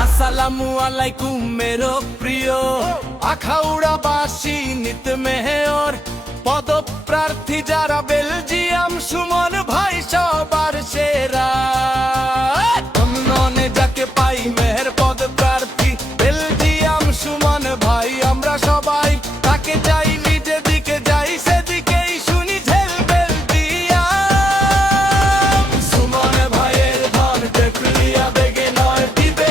আসসালামু আলাইকুম মেরো প্রিয় আখাউড়াবাসী নিত মেয়র পদপ্রার্থী যারা বেলজিয়াম সুমন ভাই সবার সেরা উন্নয়নে যাকে পাই মেহের পদপ্রার্থী বেলজিয়াম সুমন ভাই আমরা সবাই তাকে চাই নিজে দিকে যাই সেদিকেই শুনি ঝেল বেলজিয়াম সুমন ভাইয়ের ধন দেখলিয়া বেগে নয় দিবে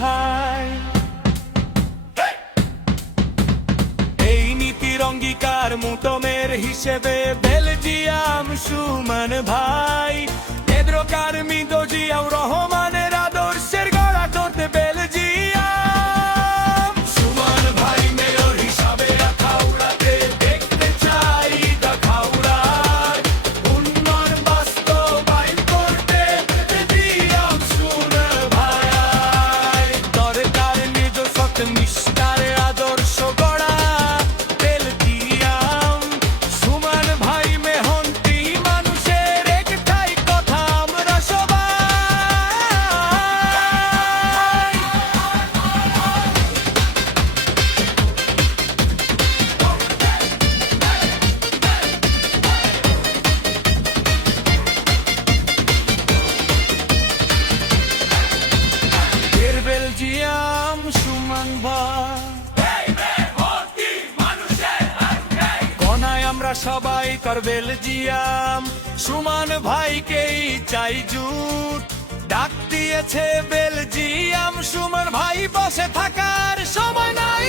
ভাই এই নীতির অঙ্গীকার মুতমের হিসেবে বেলজিয়াম সুমন ভাই পেদ্রো কার্মিদো জিয়াউর রহমানের আদর্শের গড়া করতে বেলজিয়াম সুমন ভাই মেয়র হিসাবে আখাউড়াতে দেখতে চাই আখাউড়ায় উন্নয়ন বাস্তবায়ন করতে বেলজিয়াম সুমন ভাই দরকার নিজ সত্যনিষ্ঠার আদর্শ গড়া বেলজিয়াম সুমন ভাই মেহনতি মানুষের একটাই কথা আমরা সবাই বেলজিয়াম সুমন ভাই কনায় আমরা সবাই কর বেলজিয়াম সুমন ভাইকেই চাই জুট ডাক দিয়েছে বেলজিয়াম সুমন ভাই বসে থাকার সময় নাই